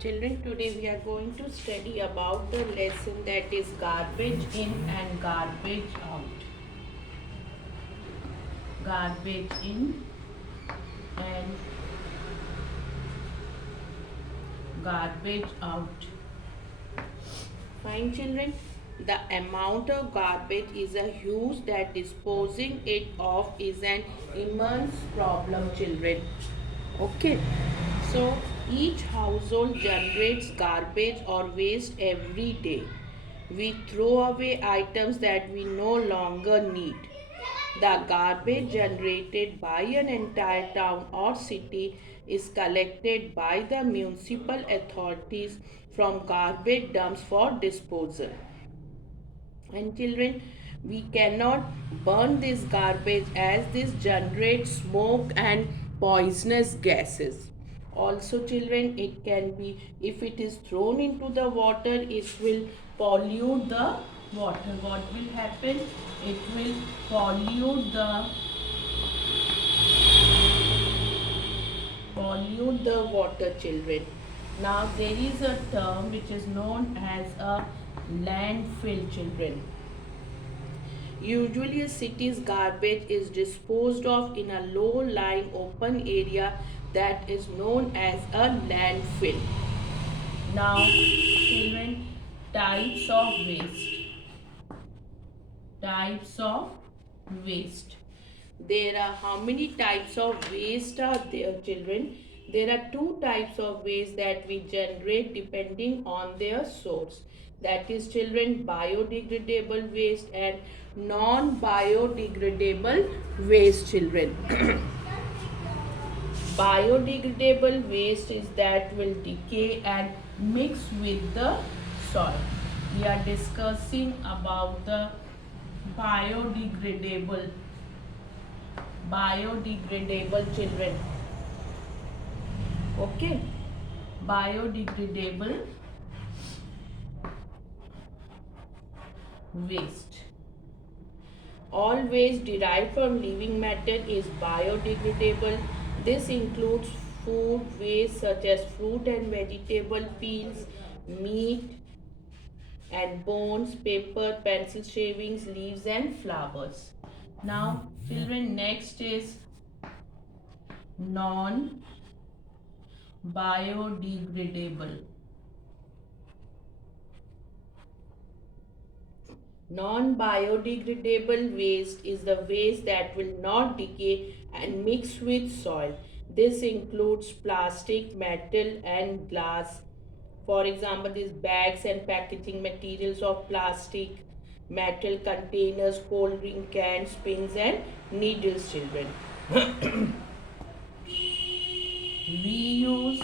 Children, today we are going to study about the lesson that is garbage in and garbage out. Garbage in and garbage out. Fine, children. The amount of garbage is a huge that disposing it of is an immense problem, children. Okay. So each household generates garbage or waste every day. We throw away items that we no longer need. The garbage generated by an entire town or city is collected by the municipal authorities from garbage dumps for disposal. And children, we cannot burn this garbage as this generates smoke and poisonous gases. Also children, it can be, if it is thrown into the water, it will pollute the water. What will happen? It will pollute the water, children. Now there is a term which is known as a landfill, children. Usually a city's garbage is disposed of in a low-lying open area that is known as a landfill. Now children, types of waste. Types of waste. There are how many types of waste are there, children? There are two types of waste that we generate depending on their source. That is children, biodegradable waste and non-biodegradable waste, children. Biodegradable waste is that will decay and mix with the soil. We are discussing about the biodegradable children. Okay, biodegradable waste. All waste derived from living matter is biodegradable. This includes food waste such as fruit and vegetable peels, meat and bones, paper, pencil shavings, leaves and flowers. Now children, next is non-biodegradable. Non-biodegradable waste is the waste that will not decay and mix with soil. This includes plastic, metal and glass. For example, these bags and packaging materials of plastic, metal containers, cold drink cans, pins and needles, children. Reuse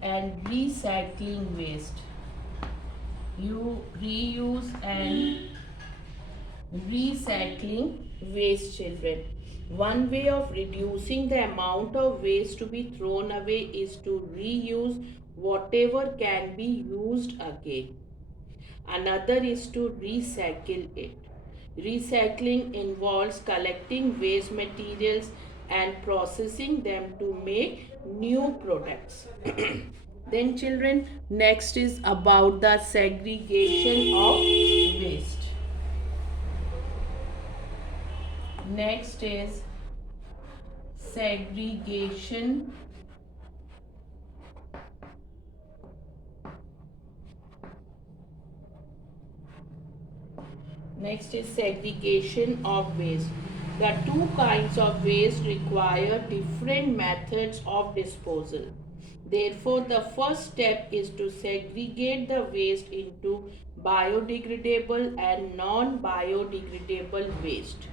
and recycling waste. You reuse and recycling waste, children. One way of reducing the amount of waste to be thrown away is to reuse whatever can be used again. Another is to recycle it. Recycling involves collecting waste materials and processing them to make new products. Then children, next is about the segregation of waste. Next is segregation of waste. The two kinds of waste require different methods of disposal. Therefore, the first step is to segregate the waste into biodegradable and non-biodegradable waste.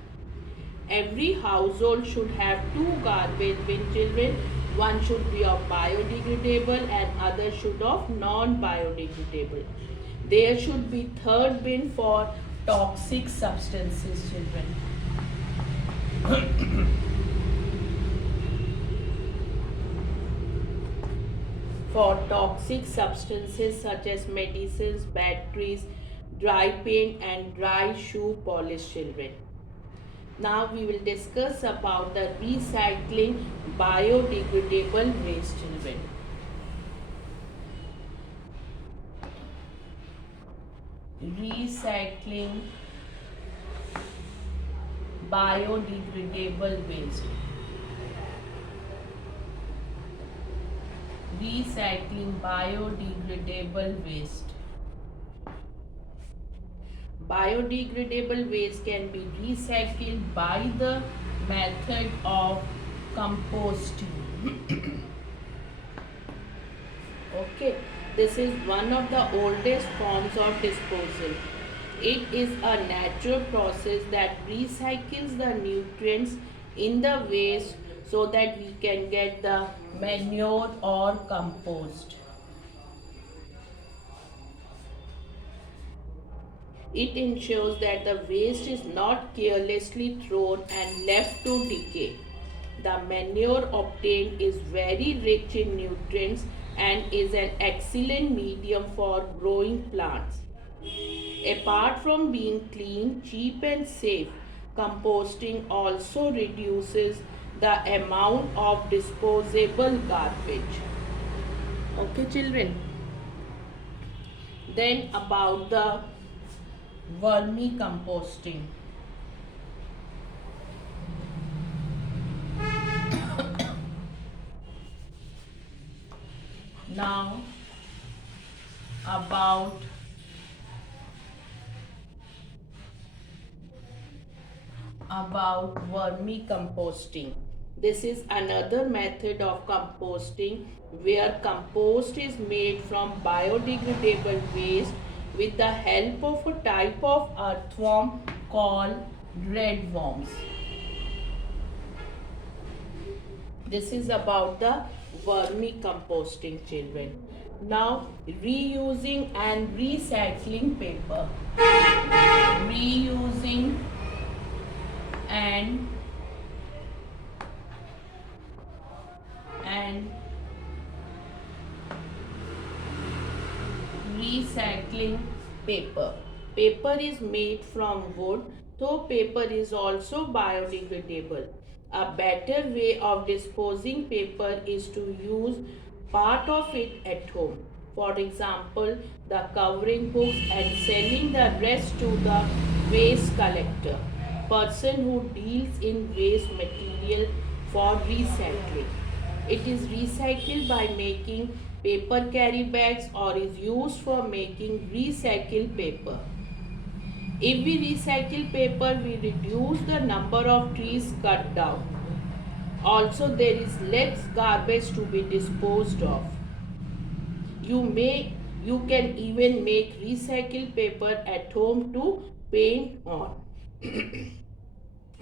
Every household should have two garbage bin, children. One should be of biodegradable and other should of non-biodegradable. There should be third bin for toxic substances, children. For toxic substances such as medicines, batteries, dry paint and dry shoe polish, children. Now we will discuss about the recycling biodegradable waste, children. Recycling biodegradable waste. Recycling biodegradable waste. Biodegradable waste can be recycled by the method of composting. Okay, this is one of the oldest forms of disposal. It is a natural process that recycles the nutrients in the waste so that we can get the manure or compost. It ensures that the waste is not carelessly thrown and left to decay. The manure obtained is very rich in nutrients and is an excellent medium for growing plants. Apart from being clean, cheap, and safe, composting also reduces the amount of disposable garbage. Okay, children. Then, about the vermicomposting. Now, about vermicomposting. This is another method of composting where compost is made from biodegradable waste with the help of a type of earthworm called redworms. This is about the vermicomposting, children. Now, reusing and recycling paper. Reusing and recycling paper. Paper is made from wood, though paper is also biodegradable. A better way of disposing paper is to use part of it at home. For example, the covering books and selling the rest to the waste collector, person who deals in waste material for recycling. It is recycled by making paper carry bags or is used for making recycled paper. If we recycle paper, we reduce the number of trees cut down. Also, there is less garbage to be disposed of. You can even make recycled paper at home to paint on.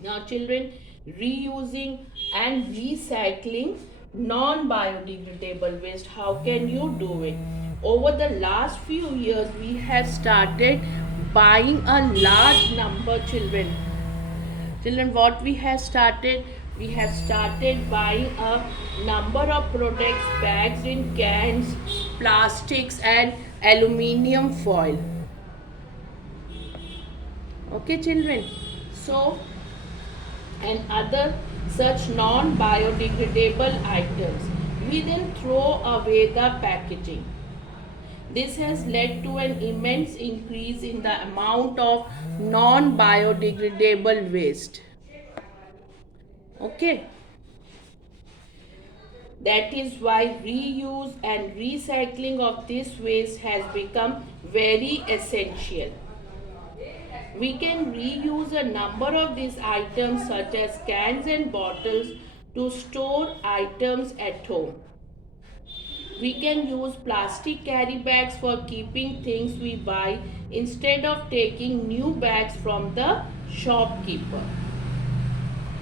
Now, children, reusing and recycling non-biodegradable waste, how can you do it? Over the last few years, we have started buying a large number, children, what we have started, we have started buying a number of products packed in cans, plastics, and aluminium foil. Okay, children, so and other such non-biodegradable items, we then throw away the packaging. This has led to an immense increase in the amount of non-biodegradable waste. Okay. That is why reuse and recycling of this waste has become very essential. We can reuse a number of these items such as cans and bottles to store items at home. We can use plastic carry bags for keeping things we buy instead of taking new bags from the shopkeeper.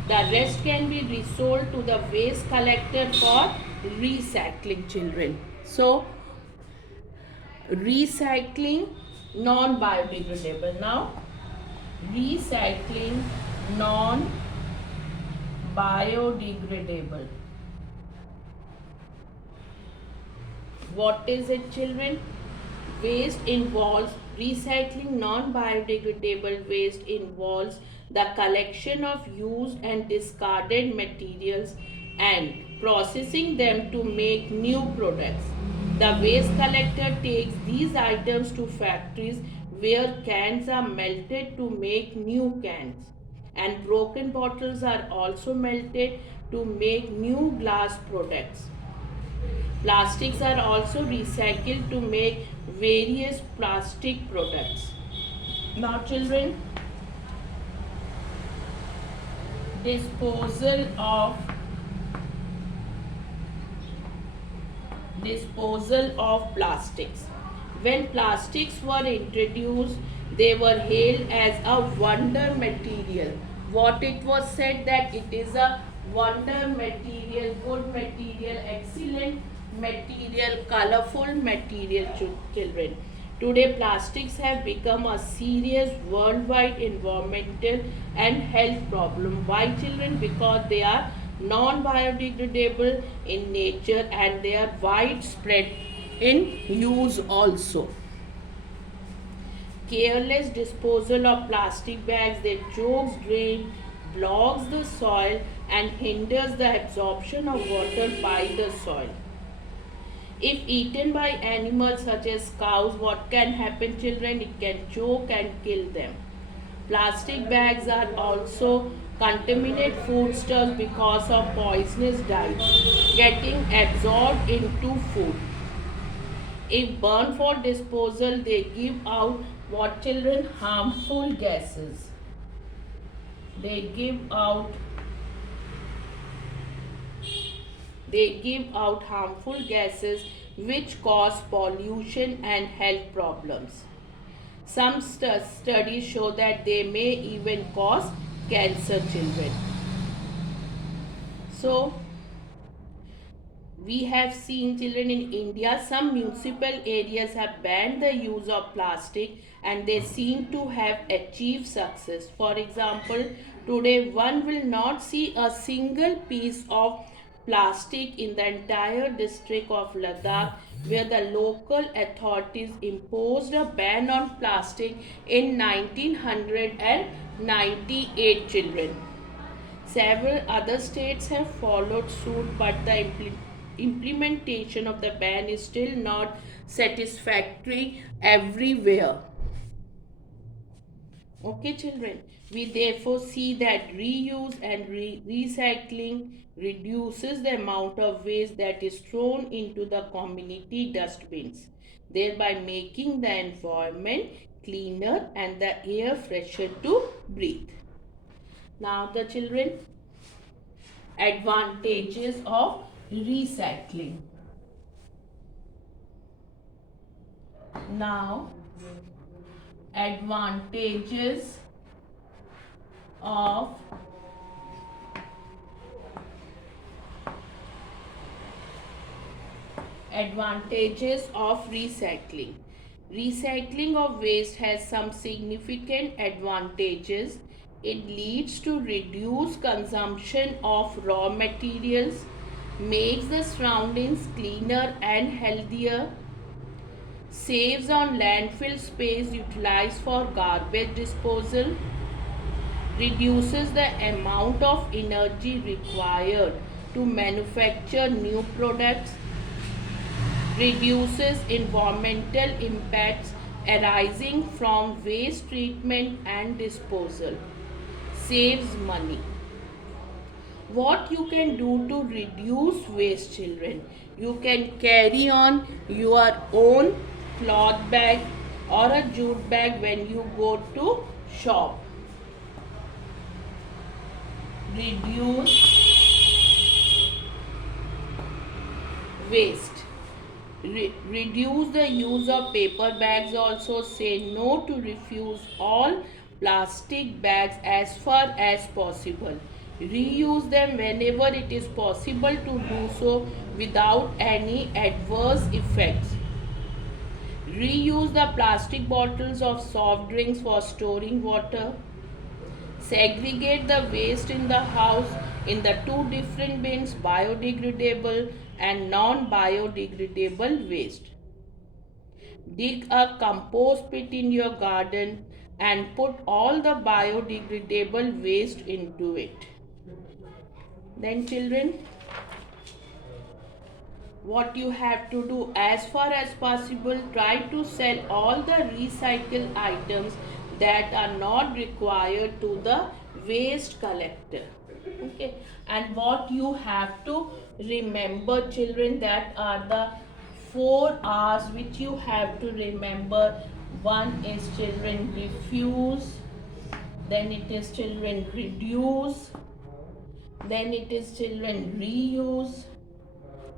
The rest can be resold to the waste collector for recycling, children. So, recycling non-biodegradable. Now, recycling non-biodegradable. What is it, children? Waste involves recycling non-biodegradable waste involves the collection of used and discarded materials and processing them to make new products. The waste collector takes these items to factories where cans are melted to make new cans, and broken bottles are also melted to make new glass products. Plastics are also recycled to make various plastic products. Now, children, disposal of plastics. When plastics were introduced, they were hailed as a wonder material. What it was said that it is a wonder material, good material, excellent material, colorful material, children. Today, plastics have become a serious worldwide environmental and health problem. Why, children? Because they are non-biodegradable in nature and they are widespread in use also. Careless disposal of plastic bags that chokes drain, blocks the soil and hinders the absorption of water by the soil. If eaten by animals such as cows, what can happen, children? It can choke and kill them. Plastic bags are also contaminate foodstuffs because of poisonous dyes getting absorbed into food. If burned for disposal, they give out what, children? Harmful gases. They give out harmful gases which cause pollution and health problems. Some studies show that they may even cause cancer, children. So, we have seen, children, in India, some municipal areas have banned the use of plastic and they seem to have achieved success. For example, today one will not see a single piece of plastic in the entire district of Ladakh, where the local authorities imposed a ban on plastic in 1998, children. Several other states have followed suit, but the implementation of the ban is still not satisfactory everywhere. Okay, children, we therefore see that reuse and recycling reduces the amount of waste that is thrown into the community dustbins, thereby making the environment cleaner and the air fresher to breathe. Now, the children, advantages of recycling. Now, advantages of recycling. Recycling of waste has some significant advantages. It leads to reduced consumption of raw materials, makes the surroundings cleaner and healthier, saves on landfill space utilized for garbage disposal, reduces the amount of energy required to manufacture new products, reduces environmental impacts arising from waste treatment and disposal, saves money. What you can do to reduce waste, children? You can carry on your own cloth bag or a jute bag when you go to shop. Reduce waste. Reduce the use of paper bags also. Say no to refuse all plastic bags as far as possible. Reuse them whenever it is possible to do so without any adverse effects. Reuse the plastic bottles of soft drinks for storing water. Segregate the waste in the house in the two different bins, biodegradable and non-biodegradable waste. Dig a compost pit in your garden and put all the biodegradable waste into it. Then children, what you have to do, as far as possible, try to sell all the recycled items that are not required to the waste collector. Okay, and what you have to remember children, that are the 4 R's which you have to remember. One is children refuse, then it is children reduce, then it is children reuse,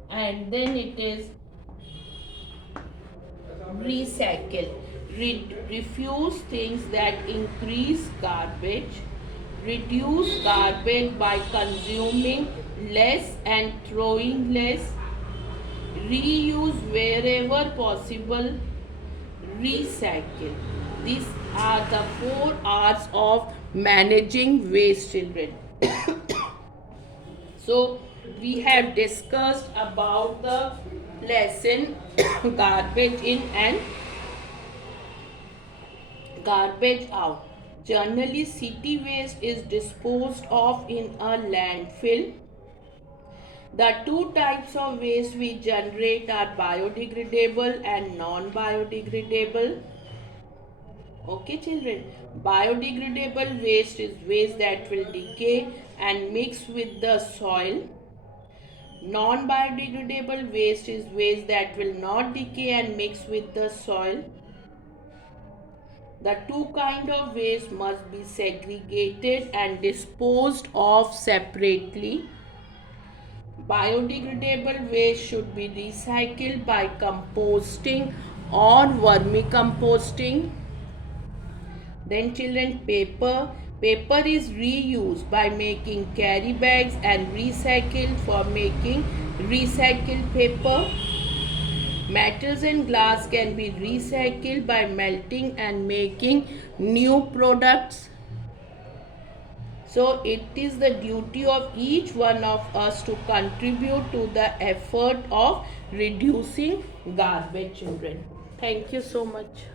and then it is recycle. Refuse things that increase garbage. Reduce garbage by consuming less and throwing less. Reuse wherever possible. Recycle. These are the 4 R's of managing waste, children. So we have discussed about the lesson garbage in and garbage out. Generally, city waste is disposed of in a landfill. The 2 types of waste we generate are biodegradable and non-biodegradable. Okay children, biodegradable waste is waste that will decay and mix with the soil. Non-biodegradable waste is waste that will not decay and mix with the soil. The 2 kinds of waste must be segregated and disposed of separately. Biodegradable waste should be recycled by composting or vermicomposting. Then children, paper. Paper is reused by making carry bags and recycled for making recycled paper. Metals and glass can be recycled by melting and making new products. So it is the duty of each one of us to contribute to the effort of reducing garbage, children. Thank you so much.